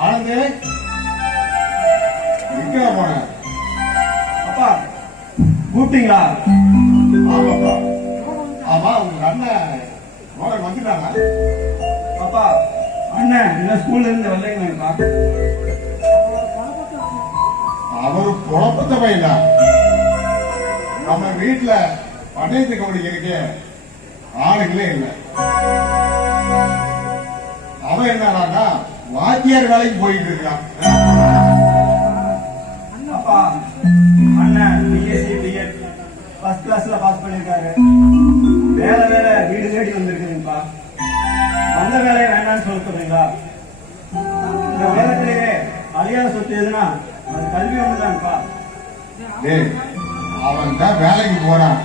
ஆனந்து எங்க போன? அப்பா கூப்பிட்டீங்களா? ஆமாப்பா. ஆமா உங்க அண்ணன் மோகன் வந்துட்டாங்க அப்பா அண்ணன் என்ன ஸ்கூல்ல இருந்து வரலைங்களாப்பா அவரு குழப்பத்த பையன் நம்ம வீட்டுல பணையத்தை கவனிக்கிறதுக்கு ஆளுங்களே இல்லை. அவன் என்ன வாத்தியார் வேலைக்கு போயிட்டு இருக்கான் அப்பா அண்ணன் பிஎஸ்சி பிஎட் ஃபர்ஸ்ட் கிளாஸ்ல பாஸ் பண்ணிருக்காரு. வேலை வேலை வீடு தேடி வந்திருக்குதுப்பா அந்த வேலையை வேண்டாம்னு சொல்ல சொல்றீங்களா? இந்த உலகத்திலேயே அழியாத சொத்து எதுனா அது கல்வி ஒண்ணுதான்ப்பா. அவன் தான் வேலைக்கு போறான்.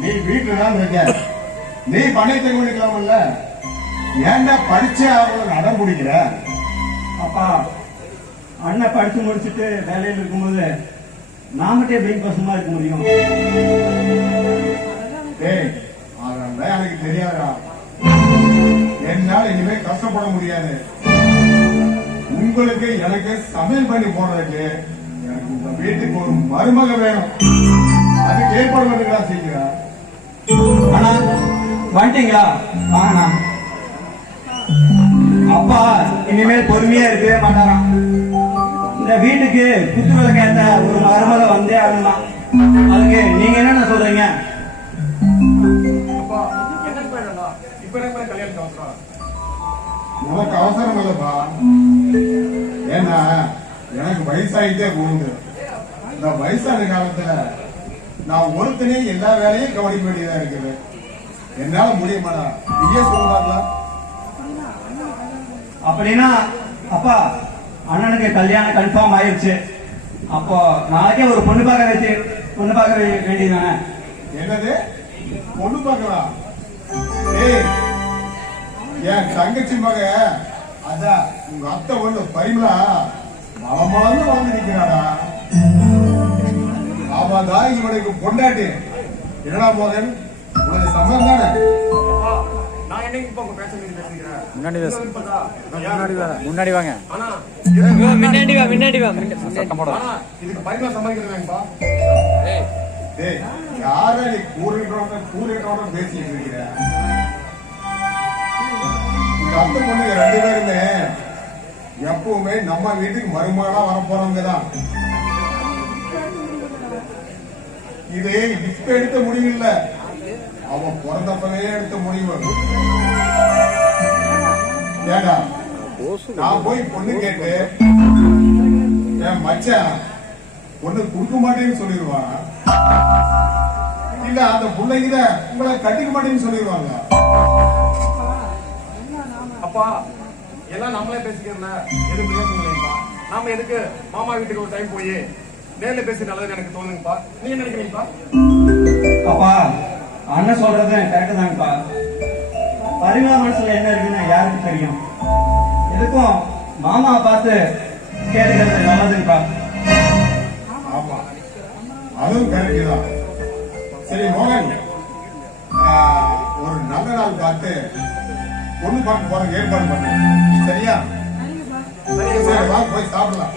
நீ வீட்டுல தான் இருக்க. நீ பண்ணி கவனிக்கலாம்ல ஏன்டா படிச்சே அவங்கள நடம் பிடிக்கிற? அப்பா அண்ணன் படிச்சு முடிச்சுட்டு வேலையில் இருக்கும்போது நாமட்டே பெயின் பசமா இருக்க முடியும். ஏய் அதெல்லாம் எனக்கு தெரியாதுடா. என்னால இனிமே கஷ்டப்பட முடியாது. உங்களுக்கு எனக்கு சமையல் பண்ணி போடுறதுக்கு எனக்கு உங்க வீட்டுக்கு ஒரு மருமக வேணும். அதுக்கு ஏற்பாடு பண்ணுங்களா சீக்கிரம். ஆனா வந்துட்டீங்களா? வாங்கண்ணா. அப்பா இனிமேல் பொறுமையா இருக்கவே மாட்டாராம். இந்த வீட்டுக்கு குத்து விளக்கேத்த ஒரு மருமக வந்தே ஆகலாம் அதுக்கு நீங்க என்னென்ன சொல்றீங்க? உனக்கு அவசரம் இல்லப்பா. ஏன்னா எனக்கு வயசாயிட்டே போகுது. இந்த வயசான காலத்துல நான் ஒருத்தனே எல்லா வேலையும் கவனிக்க வேண்டியதா இருக்குது. என்னால முடியுமாடா? நீயே சொல்லுவாங்களா அப்படின்னா அப்பா அண்ணனுக்கு கல்யாணம் கன்ஃபார்ம் ஆயிடுச்சு அப்போ நாளைக்கே ஒரு பொண்ணு பார்க்க வச்சு பொண்ணு பார்க்க வேண்டியதானே என்னது? பொண்ணு பார்க்கலாம் ஏய் என் தங்கச்சி மக அதான் உங்க அத்தை ஒண்ணு பரிமளா மலமளந்து வளர்ந்து நிக்கிறாடா. அவதான் இவனுக்கு பொண்டாட்டி. என்னடா மோகன் உனக்கு சம்மதம் தானே? முன்னாடி. முன்னாடி வா. முன்னாடி வாங்க. முன்னாடி வா முன்னாடி வா. சத்தம். ஆனா இதுக்கு பரிமா சம்பாதிக்கிறேன்ப்பா டேய் யார நீ கூறுகிறோட கூறுகிறோட பேசிட்டு இருக்கிற பொண்ணுங்க ரெண்டு பேருமே எப்பவுமே நம்ம வீட்டுக்கு மருமகளா வர போறவங்க தான். இது இப்ப எடுத்த முடிவு இல்ல. அவன் பிறந்தப்பவே எடுத்த முடிவு ஏடா நான் போய் பொண்ணு கேட்டு என் மச்சான் பொண்ணு கொடுக்க மாட்டேன்னு சொல்லிடுவான் இல்ல அந்த பிள்ளைங்க உங்களை கட்டிக்க மாட்டேன்னு சொல்லிடுவாங்க. அப்பா எல்லாம் நம்மளே பேசிக்கிறல எதுவும் பிரயோசனம் இல்லைங்கப்பா நாம எதுக்கு மாமா வீட்டுக்கு ஒரு டைம் போய் நேர்ல பேசி நல்லது எனக்கு தோணுங்கப்பா. நீங்க நினைக்கிறீங்கப்பா? அப்பா அண்ணன் சொல்றது கரெக்ட் தாங்கப்பா பரிமாண மனசுல என்ன இருக்குன்னு யாருக்கு தெரியும்? எதுக்கும் மாமா பார்த்து கேட்டுக்கிறது நல்லதுங்கப்பா. ஆமா. அதுவும் கரெக்ட் தான். சரி மோகன். ஒரு நல்ல நாள் பார்த்து பொண்ணு பார்க்க போறதுக்கு ஏற்பாடு பண்ணு. சரியா? சரி வா போய் சாப்பிடலாம்.